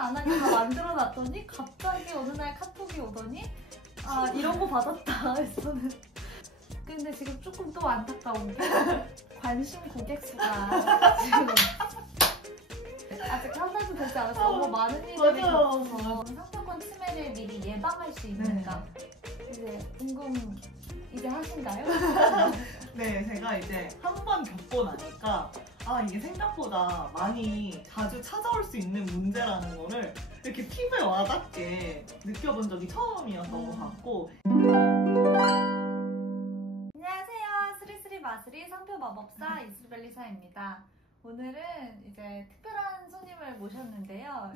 안 하게 다 만들어놨더니 갑자기 어느 날 카톡이 오더니 아 이런 거 받았다 해서는. 근데 지금 조금 또 안타까운 게 관심 고객 수가 지금 아직 한 달도 되지 않아서 너무 많은 일들이 겹쳐서 상표권 침해를 미리 예방할 수 있는가 이제 궁금 이제 하신가요? 네, 제가 이제 한 번 겪고 나니까 아 이게 생각보다 많이 자주 찾아올 수 있는 문제라는 거를 이렇게 피부에 와닿게 느껴본 적이 처음이었던 것 같고. 안녕하세요. 스리스리 마스리 상표 마법사 이슬벨리사입니다. 오늘은 이제 특별한 손님을 모셨는데요.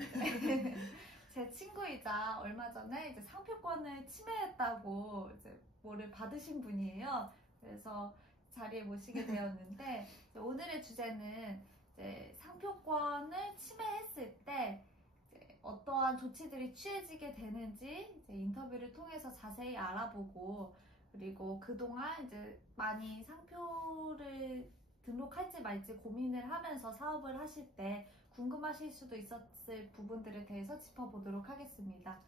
제 친구이자 얼마 전에 이제 상표권을 침해했다고 이제 뭐를 받으신 분이에요. 그래서 자리에 모시게 되었는데 오늘의 주제는 이제 상표권을 침해했을 때 이제 어떠한 조치들이 취해지게 되는지 이제 인터뷰를 통해서 자세히 알아보고 그리고 그동안 이제 많이 상표를 등록할지 말지 고민을 하면서 사업을 하실 때 궁금하실 수도 있었을 부분들에 대해서 짚어보도록 하겠습니다.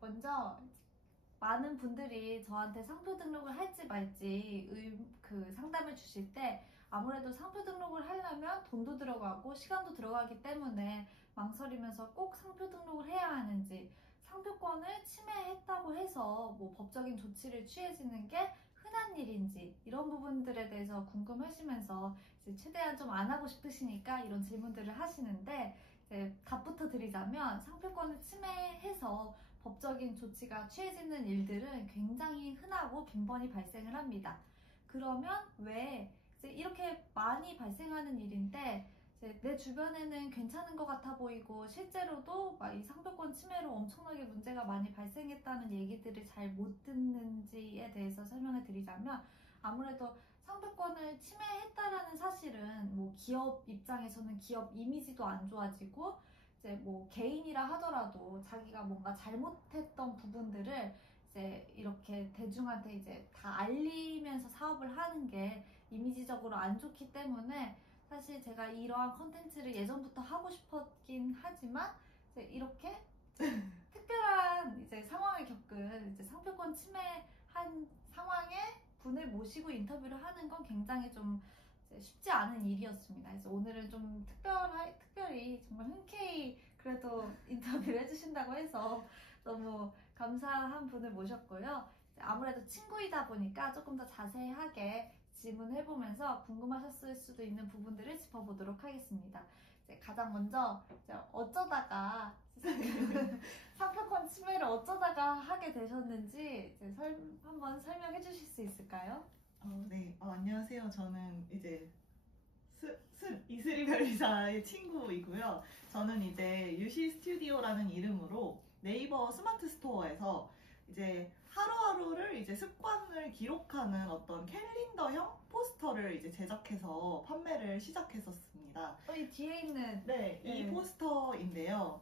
먼저 많은 분들이 저한테 상표 등록을 할지 말지 상담을 주실 때 아무래도 상표 등록을 하려면 돈도 들어가고 시간도 들어가기 때문에 망설이면서 꼭 상표 등록을 해야 하는지, 상표권을 침해했다고 해서 뭐 법적인 조치를 취해지는 게 흔한 일인지 이런 부분들에 대해서 궁금하시면서 이제 최대한 좀 안 하고 싶으시니까 이런 질문들을 하시는데 이제 답부터 드리자면 상표권을 침해해서 법적인 조치가 취해지는 일들은 굉장히 흔하고 빈번히 발생을 합니다. 그러면 왜 이렇게 많이 발생하는 일인데 내 주변에는 괜찮은 것 같아 보이고 실제로도 막 이 상표권 침해로 엄청나게 문제가 많이 발생했다는 얘기들을 잘 못 듣는지에 대해서 설명을 드리자면 아무래도 상표권을 침해했다라는 사실은 뭐 기업 입장에서는 기업 이미지도 안 좋아지고 이제 뭐 개인이라 하더라도 자기가 뭔가 잘못했던 부분들을 이제 이렇게 대중한테 이제 다 알리면서 사업을 하는 게 이미지적으로 안 좋기 때문에 사실 제가 이러한 컨텐츠를 예전부터 하고 싶었긴 하지만 이제 이렇게 특별한 이제 상황을 겪은 이제 상표권 침해한 상황에 분을 모시고 인터뷰를 하는 건 굉장히 좀 쉽지 않은 일이었습니다. 그래서 오늘은 좀 특별히 정말 흔쾌히 그래도 인터뷰를 해주신다고 해서 너무 감사한 분을 모셨고요. 아무래도 친구이다 보니까 조금 더 자세하게 질문해보면서 궁금하셨을 수도 있는 부분들을 짚어보도록 하겠습니다. 가장 먼저 어쩌다가 상표권 침해를 어쩌다가 하게 되셨는지 한번 설명해 주실 수 있을까요? 네, 안녕하세요. 저는 이제 이슬이 별리사의 친구이고요. 저는 이제 유시 스튜디오라는 이름으로 네이버 스마트 스토어에서 이제 하루하루를 이제 습관을 기록하는 어떤 캘린더형 포스터를 이제 제작해서 판매를 시작했었습니다. 이 뒤에 있는 네, 이 포스터인데요.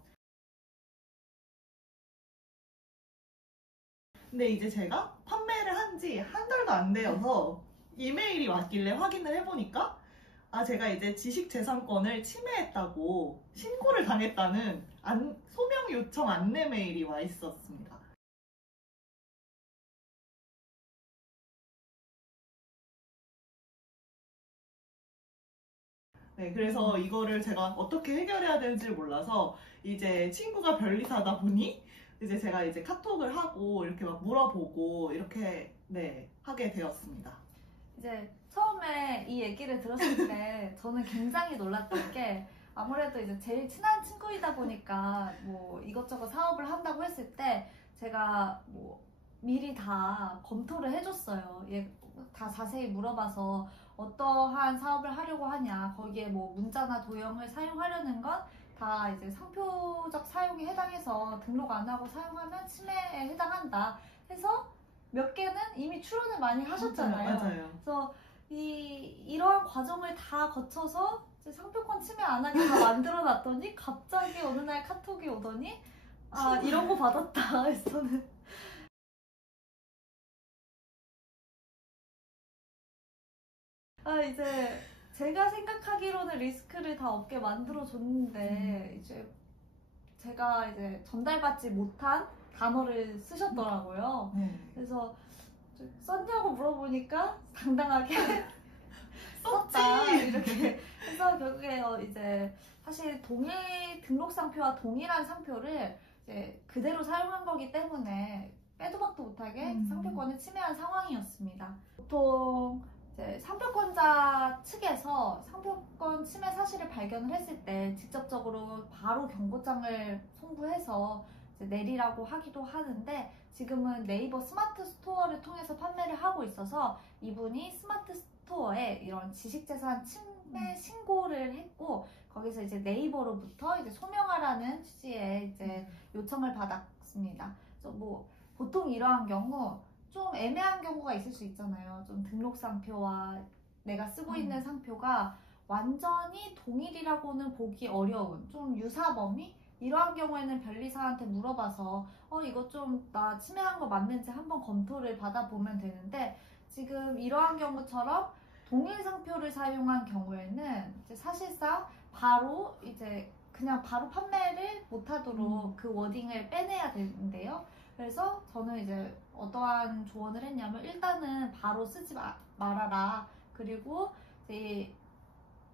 근데 이제 제가 판매를 한 지 한 달도 안 되어서 이메일이 왔길래 확인을 해보니까 제가 이제 지식재산권을 침해했다고 신고를 당했다는 소명 요청 안내 메일이 와 있었습니다. 네, 그래서 이거를 제가 어떻게 해결해야 되는지를 몰라서 이제 친구가 별리사다 보니 이제 제가 이제 카톡을 하고 이렇게 막 물어보고 이렇게 하게 되었습니다. 이제 처음에 이 얘기를 들었을 때 저는 굉장히 놀랐던 게 아무래도 이제 제일 친한 친구이다 보니까 뭐 이것저것 사업을 한다고 했을 때 제가 뭐 미리 다 검토를 해줬어요. 다 자세히 물어봐서 어떠한 사업을 하려고 하냐, 거기에 뭐 문자나 도형을 사용하려는 건 다 이제 상표적 사용에 해당해서 등록 안 하고 사용하면 침해에 해당한다 해서 몇 개는 이미 추론을 많이 하셨잖아요. 맞아요. 그래서 이러한 과정을 다 거쳐서 이제 상표권 침해 안 하게 다 만들어 놨더니 갑자기 어느 날 카톡이 오더니 이런 거 받았다 해서는 이제 제가 생각하기로는 리스크를 다 없게 만들어줬는데 이제 제가 이제 전달받지 못한 단어를 쓰셨더라고요. 네. 그래서 썼냐고 물어보니까 당당하게 썼지. 썼다 이렇게 해서 결국에 이제 사실 동일 등록 상표와 동일한 상표를 이제 그대로 사용한 거기 때문에 빼도 박도 못하게 상표권을 침해한 상황이었습니다. 보통 이제 상표권자 측에서 상표권 침해 사실을 발견을 했을 때 직접적으로 바로 경고장을 송부해서 이제 내리라고 하기도 하는데 지금은 네이버 스마트 스토어를 통해서 판매를 하고 있어서 이분이 스마트 스토어에 이런 지식재산 침해 신고를 했고 거기서 이제 네이버로부터 이제 소명하라는 취지의 이제 요청을 받았습니다. 그래서 뭐 보통 이러한 경우 좀 애매한 경우가 있을 수 있잖아요. 좀 등록 상표와 내가 쓰고 있는 상표가 완전히 동일이라고는 보기 어려운 좀 유사 범위? 이러한 경우에는 변리사한테 물어봐서 이거 좀 나 침해한 거 맞는지 한번 검토를 받아보면 되는데 지금 이러한 경우처럼 동일 상표를 사용한 경우에는 이제 사실상 바로 이제 그냥 바로 판매를 못하도록 그 워딩을 빼내야 되는데요. 그래서 저는 이제 어떠한 조언을 했냐면 일단은 바로 쓰지 말아라. 그리고 이제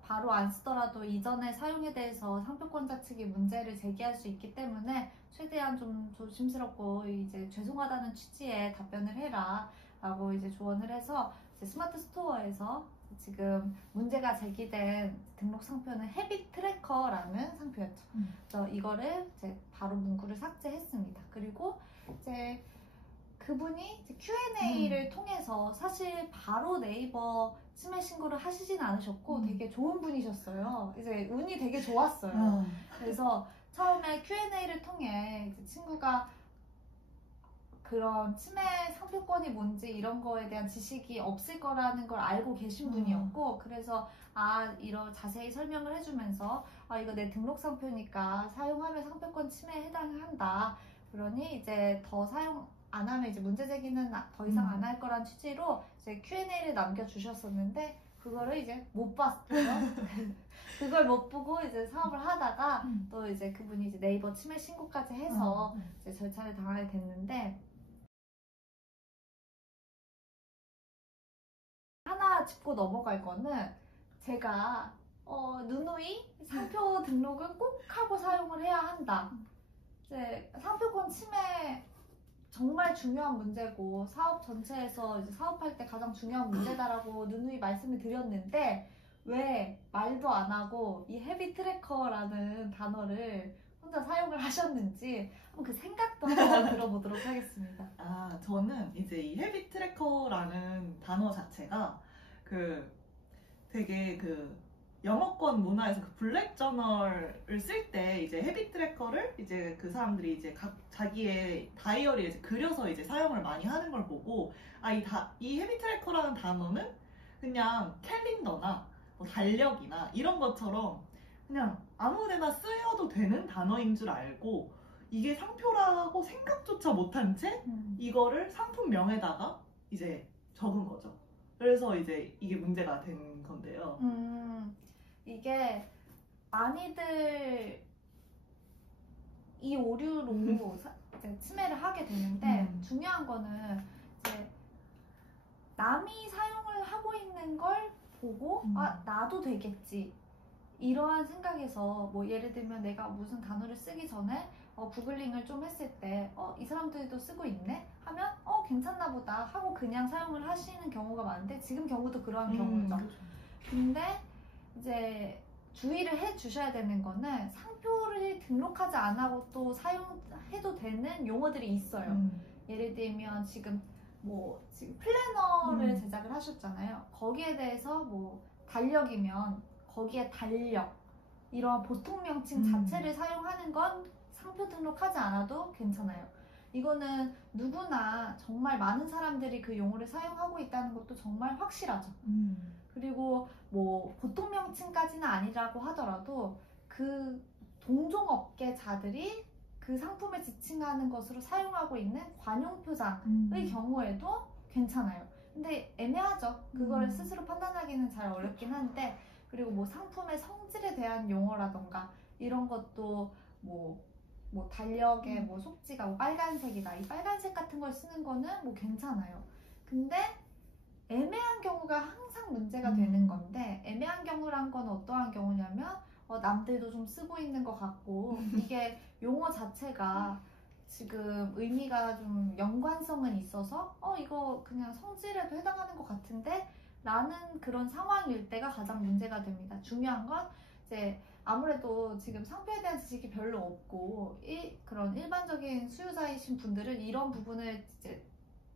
바로 안 쓰더라도 이전의 사용에 대해서 상표권자 측이 문제를 제기할 수 있기 때문에 최대한 좀 조심스럽고 이제 죄송하다는 취지의 답변을 해라 라고 이제 조언을 해서 이제 스마트 스토어에서 지금 문제가 제기된 등록 상표는 헤비 트래커라는 상표였죠. 그래서 이거를 이제 바로 문구를 삭제했습니다. 그리고 이제 그분이 이제 Q&A를 통해서 사실 바로 네이버 침해 신고를 하시진 않으셨고 되게 좋은 분이셨어요. 이제 운이 되게 좋았어요. 그래서 처음에 Q&A를 통해 이제 친구가 그런 침해 상표권이 뭔지 이런 거에 대한 지식이 없을 거라는 걸 알고 계신 분이었고 그래서 이런 자세히 설명을 해주면서 이거 내 등록 상표니까 사용하면 상표권 침해에 해당한다. 그러니 이제 더 사용 안 하면 이제 문제 제기는 더 이상 안 할 거란 취지로 이제 Q&A를 남겨주셨었는데 그거를 이제 못 봤어요. 그걸 못 보고 이제 사업을 하다가 또 이제 그분이 이제 네이버 침해 신고까지 해서 이제 절차를 당하게 됐는데 하나 짚고 넘어갈 거는 제가 누누이 상표 등록은 꼭 하고 사용을 해야 한다. 이제 상표권 침해 정말 중요한 문제고 사업 전체에서 이제 사업할 때 가장 중요한 문제다라고 누누이 말씀을 드렸는데 왜 말도 안 하고 이 헤비 트래커라는 단어를 혼자 사용을 하셨는지 한번 그 생각도 한번 들어보도록 하겠습니다. 저는 이제 이 헤비 트래커라는 단어 자체가 되게 영어권 문화에서 블랙 저널을 쓸 때 이제 헤비 트래커를 이제 그 사람들이 이제 자기의 다이어리에 이제 그려서 이제 사용을 많이 하는 걸 보고 이 헤비 트래커라는 단어는 그냥 캘린더나 뭐 달력이나 이런 것처럼 그냥 아무데나 쓰여도 되는 단어인 줄 알고 이게 상표라고 생각조차 못한 채 이거를 상품명에다가 이제 적은 거죠. 그래서 이제 이게 문제가 된 건데요. 이게 많이들 이 오류로 이제 침해를 하게 되는데 중요한 거는 이제 남이 사용을 하고 있는 걸 보고 나도 되겠지 이러한 생각에서 뭐 예를 들면 내가 무슨 단어를 쓰기 전에 구글링을 좀 했을 때 이 사람들도 쓰고 있네 하면 괜찮나 보다 하고 그냥 사용을 하시는 경우가 많은데 지금 경우도 그러한 경우죠. 근데 이제 주의를 해 주셔야 되는 거는 상표를 등록하지 않아도 또 사용해도 되는 용어들이 있어요. 예를 들면 지금 플래너를 제작을 하셨잖아요. 거기에 대해서 뭐 달력이면 거기에 달력 이런 보통 명칭 자체를 사용하는 건 상표 등록하지 않아도 괜찮아요. 이거는 누구나 정말 많은 사람들이 그 용어를 사용하고 있다는 것도 정말 확실하죠. 그리고 뭐 보통 명칭까지는 아니라고 하더라도 그 동종업계자들이 그 상품을 지칭하는 것으로 사용하고 있는 관용표장의 경우에도 괜찮아요. 근데 애매하죠. 그거를 스스로 판단하기는 잘 어렵긴 한데 그리고 뭐 상품의 성질에 대한 용어라던가 이런 것도 뭐 달력에 뭐 속지가 뭐 빨간색이다. 이 빨간색 같은 걸 쓰는 거는 뭐 괜찮아요. 근데 애매한 경우가 항상 문제가 되는 건데, 애매한 경우란 건 어떠한 경우냐면 남들도 좀 쓰고 있는 것 같고 이게 용어 자체가 지금 의미가 좀 연관성은 있어서 이거 그냥 성질에도 해당하는 것 같은데 라는 그런 상황일 때가 가장 문제가 됩니다. 중요한 건 이제 아무래도 지금 상표에 대한 지식이 별로 없고 그런 일반적인 수요자이신 분들은 이런 부분을 이제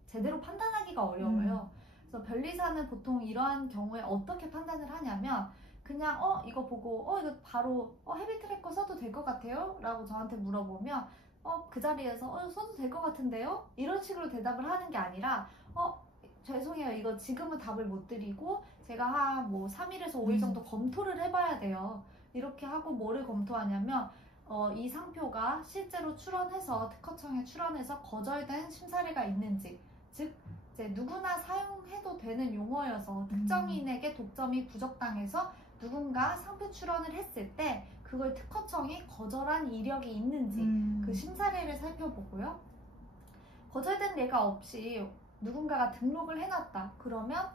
제대로 판단하기가 어려워요. 그래서 변리사는 보통 이러한 경우에 어떻게 판단을 하냐면 그냥 이거 보고 이거 바로 헤비 트래커 써도 될 것 같아요? 라고 저한테 물어보면 그 자리에서 써도 될 것 같은데요? 이런 식으로 대답을 하는 게 아니라 죄송해요. 이거 지금은 답을 못 드리고 제가 한 뭐 3일에서 5일 정도 검토를 해봐야 돼요. 이렇게 하고 뭐를 검토하냐면 이 상표가 실제로 출원해서 특허청에 출원해서 거절된 심사례가 있는지, 즉 이제 누구나 사용해도 되는 용어여서 특정인에게 독점이 부적당해서 누군가 상표 출원을 했을 때 그걸 특허청이 거절한 이력이 있는지 그 심사례를 살펴보고요. 거절된 예가 없이 누군가가 등록을 해놨다. 그러면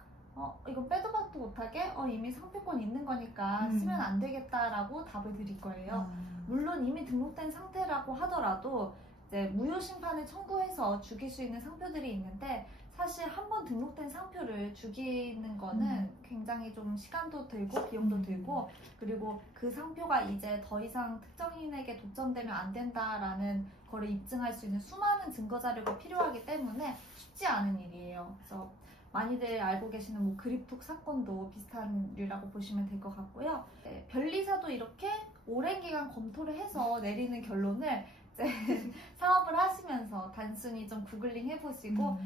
이거 빼도 박도 못하게 이미 상표권 있는 거니까 쓰면 안 되겠다라고 답을 드릴 거예요. 물론 이미 등록된 상태라고 하더라도 이제 무효 심판을 청구해서 죽일 수 있는 상표들이 있는데, 사실 한 번 등록된 상표를 죽이는 거는 굉장히 좀 시간도 들고 비용도 들고, 그리고 그 상표가 이제 더 이상 특정인에게 독점되면 안 된다라는 거를 입증할 수 있는 수많은 증거 자료가 필요하기 때문에 쉽지 않은 일이에요. 그래서 많이들 알고 계시는 뭐 그립톡 사건도 비슷한 류라고 보시면 될 것 같고요. 네, 변리사도 이렇게 오랜 기간 검토를 해서 내리는 결론을 이제 사업을 하시면서 단순히 좀 구글링 해보시고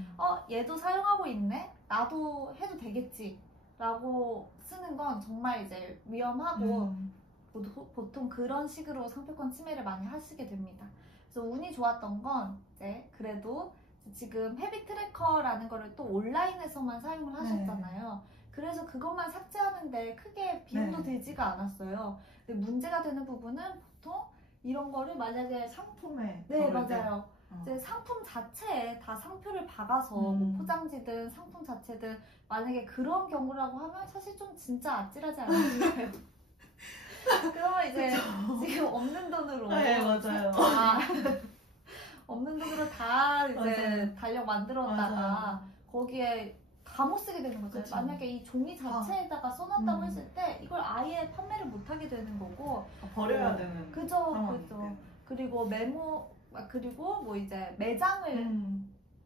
얘도 사용하고 있네? 나도 해도 되겠지? 라고 쓰는 건 정말 이제 위험하고 보통 그런 식으로 상표권 침해를 많이 하시게 됩니다. 그래서 운이 좋았던 건 이제 그래도 지금 헤비 트래커라는 거를 또 온라인에서만 사용을 하셨잖아요. 그래서 그것만 삭제하는데 크게 비용도 들지가 않았어요. 근데 문제가 되는 부분은 보통 이런 거를 만약에 상품에 네, 맞아요. 이제 상품 자체에 다 상표를 박아서 뭐 포장지든 상품 자체든 만약에 그런 경우라고 하면 사실 좀 진짜 아찔하지 않을까요? 그러면 이제 지금 없는 돈으로 네, 맞아요. 없는 돈으로 다 이제 맞아요. 달력 만들었다가 맞아요. 거기에 다 못 쓰게 되는 거죠. 그쵸. 만약에 이 종이 자체에다가 써놨다고 했을 때 이걸 아예 판매를 못 하게 되는 거고 버려야 되는 그죠. 상황이기 때문에. 그리고 그리고 뭐 이제 매장을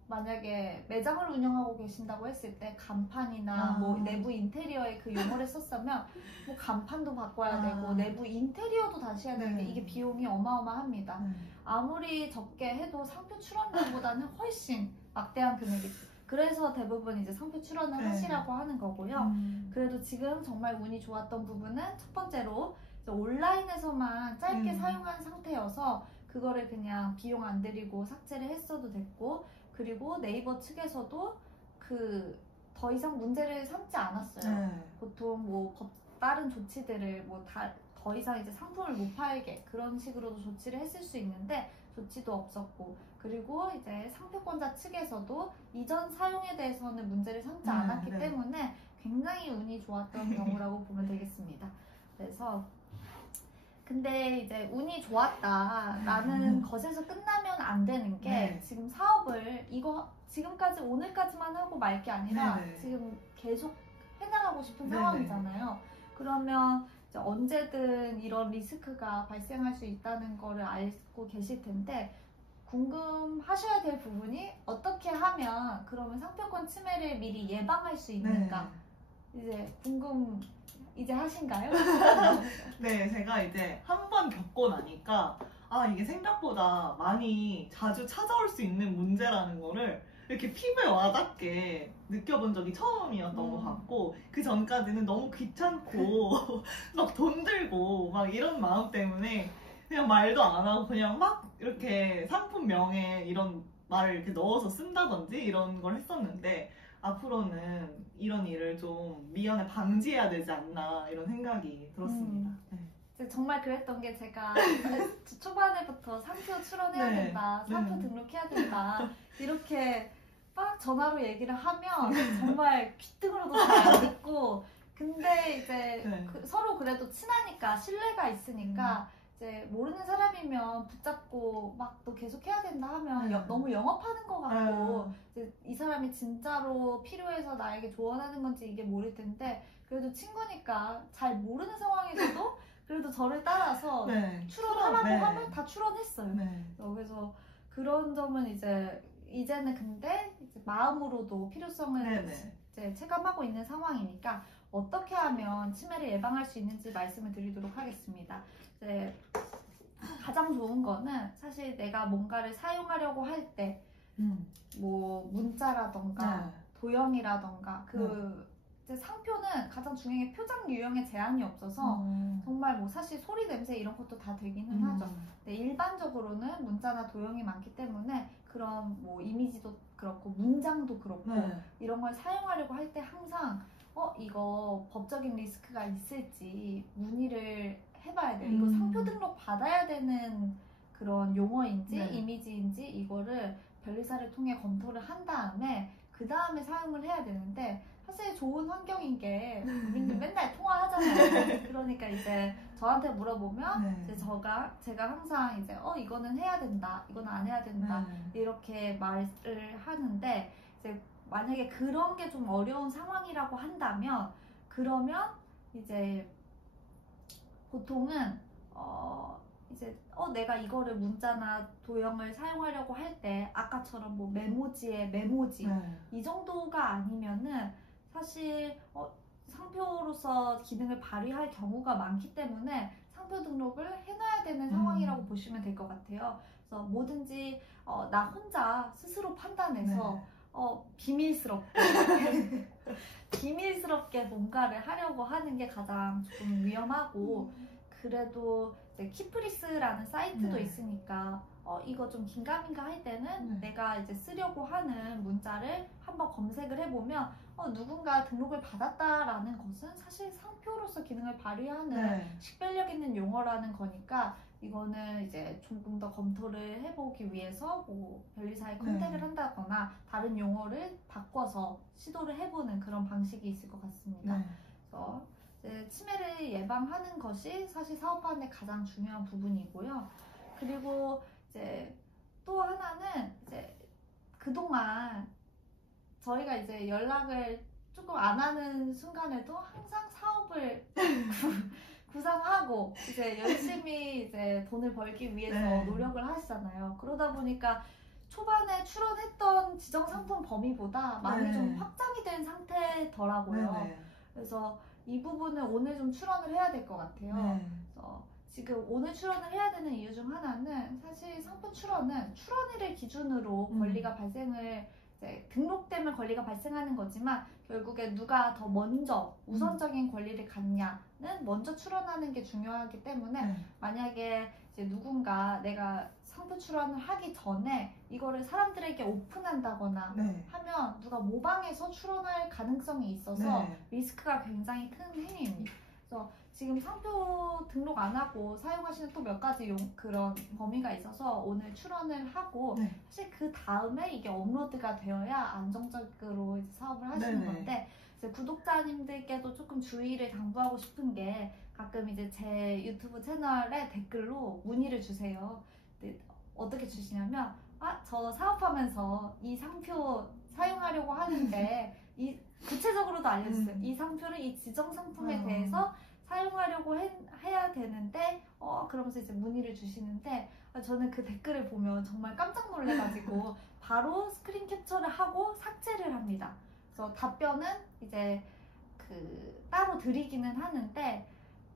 만약에 매장을 운영하고 계신다고 했을 때 간판이나 뭐 내부 인테리어에 그 용어를 썼으면 뭐 간판도 바꿔야 되고 내부 인테리어도 다시 해야 되는데 이게 비용이 어마어마합니다. 아무리 적게 해도 상표 출원료보다는 훨씬 막대한 금액이죠. 그래서 대부분 이제 상표 출원을 하시라고 하는 거고요. 그래도 지금 정말 운이 좋았던 부분은 첫 번째로 온라인에서만 짧게 사용한 상태여서 그거를 그냥 비용 안 들이고 삭제를 했어도 됐고, 그리고 네이버 측에서도 더 이상 문제를 삼지 않았어요. 보통 뭐 다른 조치들을 더 이상 이제 상품을 못 팔게 그런 식으로도 조치를 했을 수 있는데 조치도 없었고, 그리고 이제 상표권자 측에서도 이전 사용에 대해서는 문제를 삼지 않았기 때문에 굉장히 운이 좋았던 경우라고 보면 되겠습니다. 그래서 근데 이제 운이 좋았다라는 것에서 끝나면 안 되는 게 지금 사업을 지금까지 오늘까지만 하고 말 게 아니라 지금 계속 해나가고 싶은 상황이잖아요. 그러면 이제 언제든 이런 리스크가 발생할 수 있다는 거를 알고 계실 텐데 궁금하셔야 될 부분이 어떻게 하면 그러면 상표권 침해를 미리 예방할 수 있는가? 이제 하신가요? 네, 제가 이제 한 번 겪고 나니까 이게 생각보다 많이 자주 찾아올 수 있는 문제라는 거를 이렇게 피부에 와닿게 느껴본 적이 처음이었던 것 같고, 그 전까지는 너무 귀찮고 막 돈 들고 막 이런 마음 때문에 그냥 말도 안 하고 그냥 막 이렇게 상품명에 이런 말을 이렇게 넣어서 쓴다든지 이런 걸 했었는데, 앞으로는 이런 일을 좀 미연에 방지해야 되지 않나 이런 생각이 들었습니다. 네. 정말 그랬던 게 제가 초반에부터 상표 출원해야 네. 된다, 상표 네. 등록해야 된다 이렇게 막 전화로 얘기를 하면 정말 귀등으로도 잘 안 듣고 근데 이제 네. 서로 그래도 친하니까 신뢰가 있으니까 이제 모르는 사람이면 붙잡고 막 또 계속 해야 된다 하면 너무 영업하는 것 같고 이제 이 사람이 진짜로 필요해서 나에게 조언하는 건지 이게 모를 텐데 그래도 친구니까 잘 모르는 상황에서도 그래도 저를 따라서 네. 출원하라고 네. 하면 다 출원했어요. 네. 그래서 그런 점은 이제는 근데 이제 마음으로도 필요성을 네네. 이제 체감하고 있는 상황이니까 어떻게 하면 치매를 예방할 수 있는지 말씀을 드리도록 하겠습니다. 이제 가장 좋은 거는 사실 내가 뭔가를 사용하려고 할 때 뭐 문자라던가 도형이라던가 이제 상표는 가장 중요한 게 표장 유형에 제한이 없어서 정말 뭐 사실 소리 냄새 이런 것도 다 되기는 하죠. 근데 일반적으로는 문자나 도형이 많기 때문에 그런 뭐 이미지도 그렇고 문장도 그렇고 이런 걸 사용하려고 할 때 항상 이거 법적인 리스크가 있을지 문의를 해봐야 돼요. 이거 상표 등록 받아야 되는 그런 용어인지 이미지인지 이거를 변리사를 통해 검토를 한 다음에 그 다음에 사용을 해야 되는데 사실 좋은 환경인 게 우리는 맨날 통화하잖아요. 그러니까 이제 저한테 물어보면 이제 제가 항상 이제 이거는 해야 된다, 이건 안 해야 된다 이렇게 말을 하는데 이제 만약에 그런 게 좀 어려운 상황이라고 한다면 그러면 이제 보통은 이제 내가 이거를 문자나 도형을 사용하려고 할 때 아까처럼 뭐 메모지에 메모지 이 정도가 아니면은 사실 상표로서 기능을 발휘할 경우가 많기 때문에 상표 등록을 해놔야 되는 상황이라고 보시면 될 것 같아요. 그래서 뭐든지 나 혼자 스스로 판단해서 비밀스럽게 뭔가를 하려고 하는 게 가장 조금 위험하고 그래도 이제 키프리스라는 사이트도 있으니까 이거 좀 긴가민가 할 때는 내가 이제 쓰려고 하는 문자를 한번 검색을 해보면 누군가 등록을 받았다라는 것은 사실 상표로서 기능을 발휘하는 식별력 있는 용어라는 거니까 이거는 이제 조금 더 검토를 해보기 위해서 뭐 변리사에 컨택을 한다거나 다른 용어를 바꿔서 시도를 해보는 그런 방식이 있을 것 같습니다. 그래서 이제 치매를 예방하는 것이 사실 사업하는데 가장 중요한 부분이고요. 그리고 이제 또 하나는 이제 그동안 저희가 이제 연락을 조금 안 하는 순간에도 항상 사업을 구상하고 이제 열심히 이제 돈을 벌기 위해서 노력을 하시잖아요. 그러다 보니까 초반에 출원했던 지정 상품 범위보다 많이 좀 확장이 된 상태더라고요. 그래서 이 부분은 오늘 좀 출원을 해야 될 것 같아요. 그래서 지금 오늘 출원을 해야 되는 이유 중 하나는 사실 상표 출원은 출원일을 기준으로 권리가 발생을 이제 등록되면 권리가 발생하는 거지만 결국에 누가 더 먼저 우선적인 권리를 갖냐는 먼저 출원하는 게 중요하기 때문에 만약에 이제 누군가 내가 상표 출원을 하기 전에 이거를 사람들에게 오픈한다거나 하면 누가 모방해서 출원할 가능성이 있어서 리스크가 굉장히 큰 행위입니다. 그래서 지금 상표 등록 안 하고 사용하시는 또 몇 가지 그런 범위가 있어서 오늘 출원을 하고 사실 그 다음에 이게 업로드가 되어야 안정적으로 이제 사업을 하시는 건데 이제 구독자님들께도 조금 주의를 당부하고 싶은 게 가끔 이제 제 유튜브 채널에 댓글로 문의를 주세요. 어떻게 주시냐면 저 사업하면서 이 상표 사용하려고 하는데 구체적으로도 알려주세요. 이 상표를 이 지정 상품에 대해서 사용하려고 해야 되는데 그러면서 이제 문의를 주시는데 저는 그 댓글을 보면 정말 깜짝 놀래가지고 바로 스크린 캡처를 하고 삭제를 합니다. 그래서 답변은 이제 따로 드리기는 하는데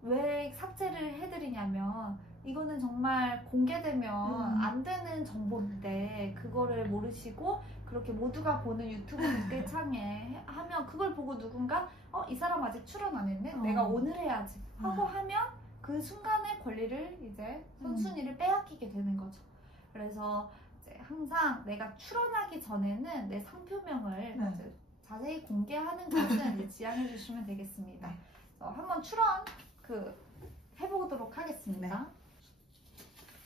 왜 삭제를 해드리냐면 이거는 정말 공개되면 안 되는 정보인데 그거를 모르시고 그렇게 모두가 보는 유튜브 댓글창에 하면 그걸 보고 누군가 이 사람 아직 출연 안 했네? 내가 오늘 해야지 하고 하면 그 순간의 권리를 이제 선순위를 빼앗기게 되는 거죠. 그래서 이제 항상 내가 출연하기 전에는 내 상표명을 이제 자세히 공개하는 것은 이제 지양해 주시면 되겠습니다. 네. 한번 출원 해보도록 하겠습니다.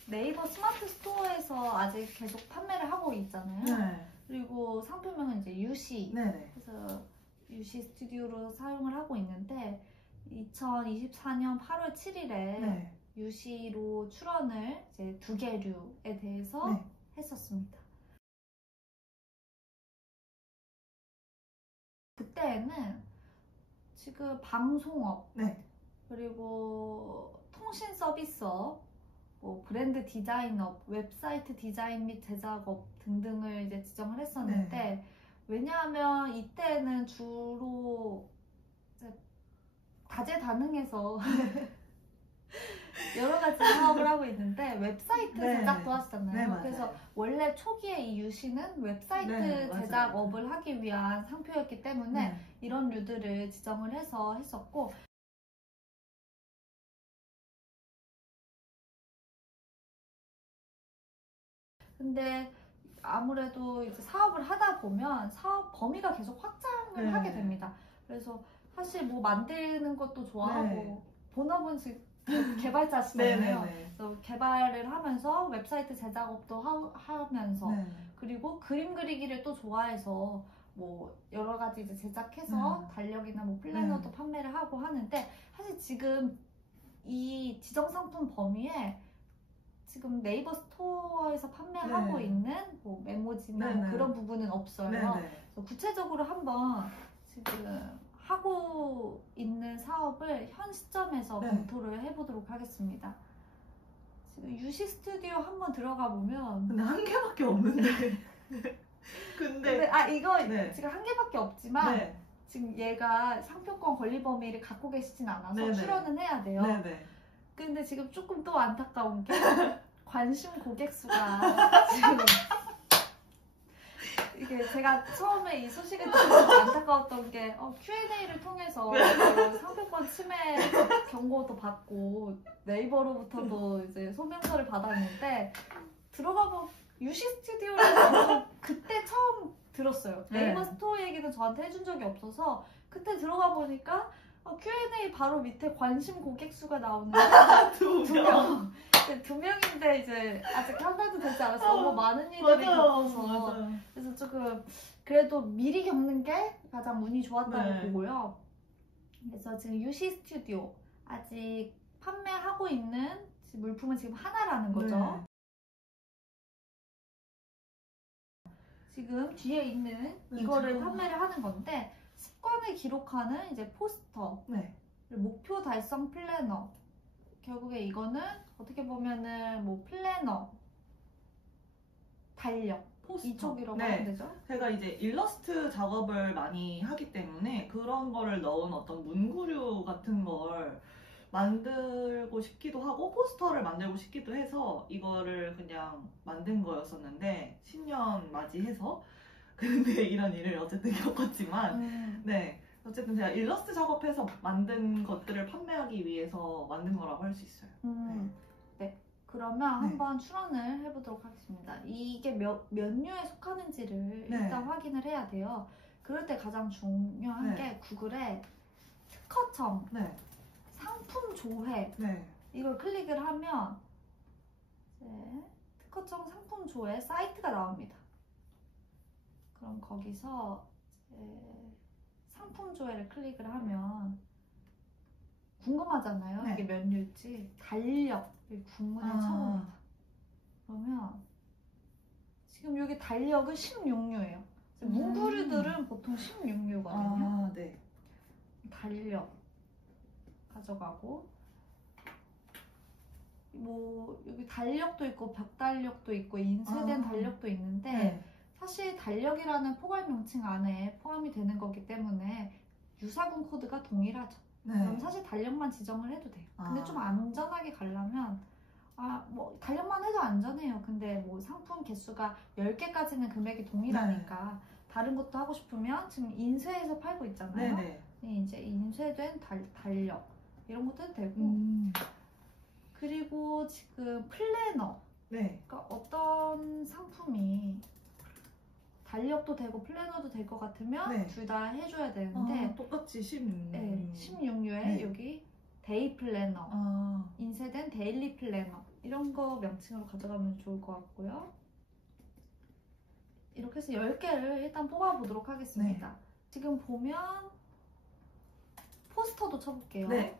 네이버 스마트 스토어에서 아직 계속 판매를 하고 있잖아요. 네. 그리고 상품명은 이제 유시. 네네. 그래서 유시 스튜디오로 사용을 하고 있는데 2024년 8월 7일에 네. 유시로 출원을 이제 2개류에 대해서 네. 했었습니다. 그때는 지금 방송업, 네. 그리고 통신 서비스업, 뭐 브랜드 디자인업, 웹사이트 디자인 및 제작업 등등을 이제 지정을 했었는데 네. 왜냐하면 이때는 주로 이제 다재다능해서 여러 가지 사업을 하고 있는데 웹사이트 네. 제작도 하시잖아요. 네, 맞아요. 그래서 원래 초기에 이 유씨는 웹사이트 네, 맞아요. 제작업을 하기 위한 상표였기 때문에 네. 이런 류들을 지정을 해서 했었고, 근데 아무래도 이제 사업을 하다 보면 사업 범위가 계속 확장을 네. 하게 됩니다. 그래서 사실 뭐 만드는 것도 좋아하고 네. 본업은 지금 개발자시잖아요. 네네네. 그래서 개발을 하면서 웹사이트 제작업도 하면서 네. 그리고 그림 그리기를 또 좋아해서 뭐 여러 가지 이제 제작해서 달력이나 뭐 플래너도 판매를 하고 하는데, 사실 지금 이 지정 상품 범위에 지금 네이버 스토어에서 판매하고 네. 있는 뭐 메모지나 뭐 그런 부분은 없어요. 네네. 그래서 구체적으로 한번 지금 하고 있는 사업을 현 시점에서 네. 검토를 해보도록 하겠습니다. 지금 유시 스튜디오 한번 들어가 보면 근데 한 개밖에 없는데. 근데 이거 네. 지금 한 개밖에 없지만 네. 지금 얘가 상표권 권리 범위를 갖고 계시진 않아서 네네. 출원은 해야 돼요. 네네. 근데 지금 조금 또 안타까운 게 관심 고객 수가 지금 이게 제가 처음에 이 소식을 듣고 안타까웠던 게 Q&A를 통해서 상표권 침해 경고도 받고 네이버로부터도 이제 소명서를 받았는데 들어가 보면 유시 스튜디오를 그때 처음 들었어요. 네이버 스토어 얘기는 저한테 해준 적이 없어서 그때 들어가 보니까 Q&A 바로 밑에 관심 고객 수가 나오는 두 명. 두 명인데 이제 아직 한 달도 되지 않아서 너무 많은 일들이 겪어서 맞아요. 그래서 조금 그래도 미리 겪는 게 가장 운이 좋았다고 네. 보고요. 그래서 지금 유시 스튜디오 아직 판매하고 있는 물품은 지금 하나라는 거죠. 네. 지금 뒤에 있는 이거를 판매를 하는 건데, 습관을 기록하는 이제 포스터, 네. 목표 달성 플래너. 결국에 이거는 어떻게 보면은 뭐 플래너, 달력, 포스터. 이쪽이라고 네. 하면 되죠. 제가 이제 일러스트 작업을 많이 하기 때문에 그런 거를 넣은 어떤 문구류 같은 걸 만들고 싶기도 하고 포스터를 만들고 싶기도 해서 이거를 그냥 만든 거였었는데 신년 맞이해서 근데 이런 일을 어쨌든 겪었지만 네 어쨌든 제가 일러스트 작업해서 만든 것들을 판매하기 위해서 만든 거라고 할 수 있어요. 네. 그러면 한번 출원을 해보도록 하겠습니다. 이게 몇 류에 속하는지를 일단 확인을 해야 돼요. 그럴 때 가장 중요한 게 구글에 특허청, 상품 조회 이걸 클릭을 하면 특허청 상품 조회 사이트가 나옵니다. 그럼 거기서 상품 조회를 클릭을 하면 궁금하잖아요. 이게 몇 류일지. 달력 국문을 쳐봅니다. 그러면 지금 여기 달력은 16류예요. 문구류들은 보통 16류거든요. 달력 가져가고 뭐 여기 달력도 있고 벽달력도 있고 인쇄된 달력도 있는데 사실 달력이라는 포괄 명칭 안에 포함이 되는 거기 때문에 유사군 코드가 동일하죠. 그럼 사실 달력만 지정을 해도 돼요. 근데 좀 안전하게 가려면 뭐 달력만 해도 안전해요. 근데 뭐 상품 개수가 10개까지는 금액이 동일하니까 다른 것도 하고 싶으면 지금 인쇄해서 팔고 있잖아요. 이제 인쇄된 달력 이런 것도 해도 되고 그리고 지금 플래너 그러니까 어떤 상품이 달력도 되고 플래너도 될 것 같으면 네. 둘 다 해줘야 되는데 아, 똑같이 16. 네, 16류에 네. 여기 데이 플래너, 아, 인쇄된 데일리 플래너 이런 거 명칭으로 가져가면 좋을 것 같고요. 이렇게 해서 10개를 일단 뽑아보도록 하겠습니다. 지금 보면 포스터도 쳐볼게요. 네.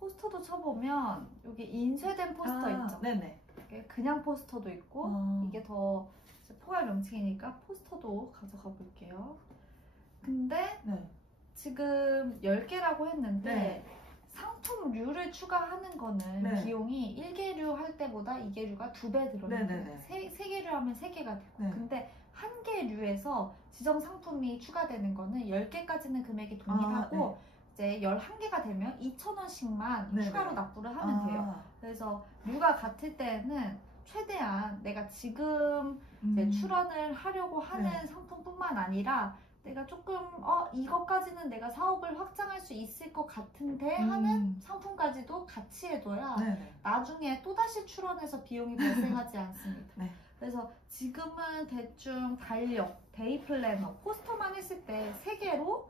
포스터도 쳐보면 여기 인쇄된 포스터 있죠? 네네. 이게 그냥 포스터도 있고 이게 더 이제 포괄 명칭이니까 포스터도 가져가 볼게요. 근데 네. 지금 10개라고 했는데 네. 상품류를 추가하는 거는 네. 비용이 1개류 할 때보다 2개류가 2배 들어요. 네네네. 3개류 하면 3개가 되고 네. 근데 한 개류에서 지정 상품이 추가되는 거는 10개까지는 금액이 동일하고 이제 11개가 되면 2,000원씩만 네네. 추가로 납부를 하면 돼요. 그래서 류가 같을 때는 최대한 내가 지금 이제 출원을 하려고 하는 네. 상품뿐만 아니라 내가 조금 이것까지는 내가 사업을 확장할 수 있을 것 같은데 하는 상품까지도 같이 해둬야 네네. 나중에 또다시 출원해서 비용이 발생하지 않습니다. 네. 그래서 지금은 대충 달력, 데이 플래너, 포스터만 했을 때 3개로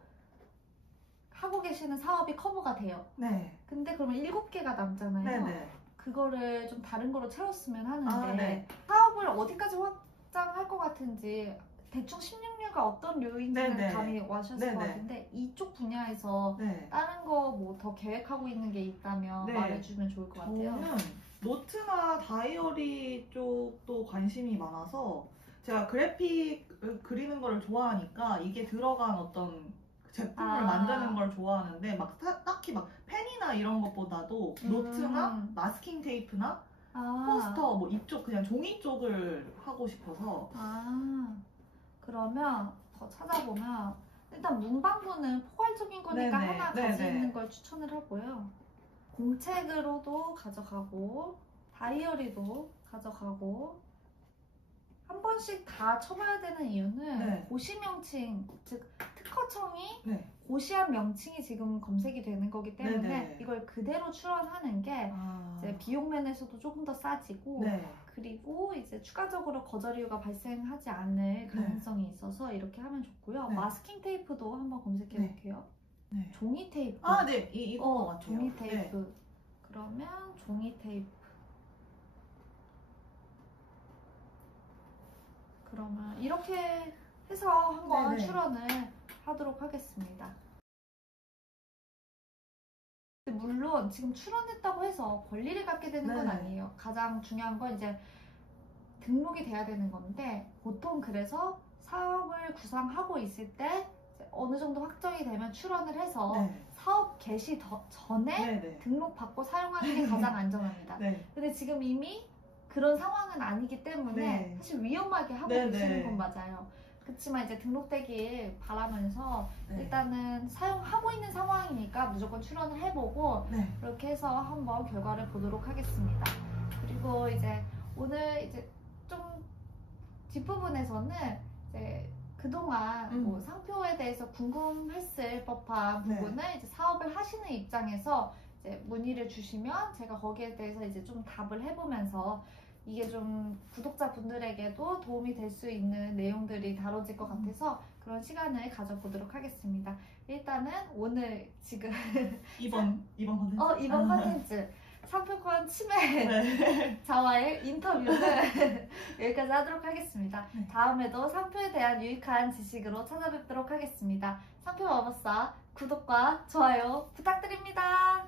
하고 계시는 사업이 커버가 돼요. 네. 근데 그러면 7개가 남잖아요. 네네. 그거를 좀 다른 거로 채웠으면 하는데 네. 사업을 어디까지 확장할 것 같은지 대충 16류가 어떤 류인지는 네네. 감이 와셨을 네네. 것 같은데 이쪽 분야에서 네. 다른 거 뭐 더 계획하고 있는 게 있다면 네. 말해주면 좋을 것 같아요. 저는 노트나 다이어리 쪽도 관심이 많아서 제가 그래픽 그리는 걸 좋아하니까 이게 들어간 어떤 제품을 만드는 걸 좋아하는데 막 딱히 막 펜이나 이런 것보다도 노트나 마스킹 테이프나 포스터 뭐 이쪽 그냥 종이 쪽을 하고 싶어서 그러면 더 찾아보면 일단 문방구는 포괄적인 거니까 네네. 하나 네네. 가지는 걸 추천을 하고요. 공책으로도 가져가고 다이어리도 가져가고 한 번씩 다 쳐봐야 되는 이유는 네. 고시 명칭, 즉 특허청이 네. 고시한 명칭이 지금 검색이 되는 거기 때문에 네네. 이걸 그대로 출원하는 게 이제 비용 면에서도 조금 더 싸지고 네. 그리고 이제 추가적으로 거절 이유가 발생하지 않을 가능성이 있어서 이렇게 하면 좋고요. 네. 마스킹 테이프도 한번 검색해 네. 볼게요. 네. 종이 테이프. 네. 이거 같아요. 종이 테이프. 네. 그러면 종이 테이프. 그러면 이렇게 해서 한번 네네. 출원을 하도록 하겠습니다. 물론 지금 출원했다고 해서 권리를 갖게 되는 건 네네. 아니에요. 가장 중요한 건 이제 등록이 돼야 되는 건데 보통 그래서 사업을 구상하고 있을 때 어느 정도 확정이 되면 출원을 해서 네. 사업 개시 전에 네네. 등록받고 사용하는 게 가장 안전합니다. 네. 근데 지금 이미 그런 상황은 아니기 때문에 네. 사실 위험하게 하고 네네. 계시는 건 맞아요. 그렇지만 이제 등록되길 바라면서 네. 일단은 사용하고 있는 상황이니까 무조건 출원을 해보고 네. 그렇게 해서 한번 결과를 보도록 하겠습니다. 그리고 이제 오늘 이제 좀 뒷부분에서는 이제 그동안 뭐 상표에 대해서 궁금했을 법한 네. 부분을 이제 사업을 하시는 입장에서 이제 문의를 주시면 제가 거기에 대해서 이제 좀 답을 해보면서 이게 좀 구독자분들에게도 도움이 될 수 있는 내용들이 다뤄질 것 같아서 그런 시간을 가져보도록 하겠습니다. 일단은 오늘 지금 이번 컨텐츠. 이번 컨텐츠 상표권 침해 네. 자와의 인터뷰는 여기까지 하도록 하겠습니다. 네. 다음에도 상표에 대한 유익한 지식으로 찾아뵙도록 하겠습니다. 상표 마법사 구독과 좋아요 부탁드립니다.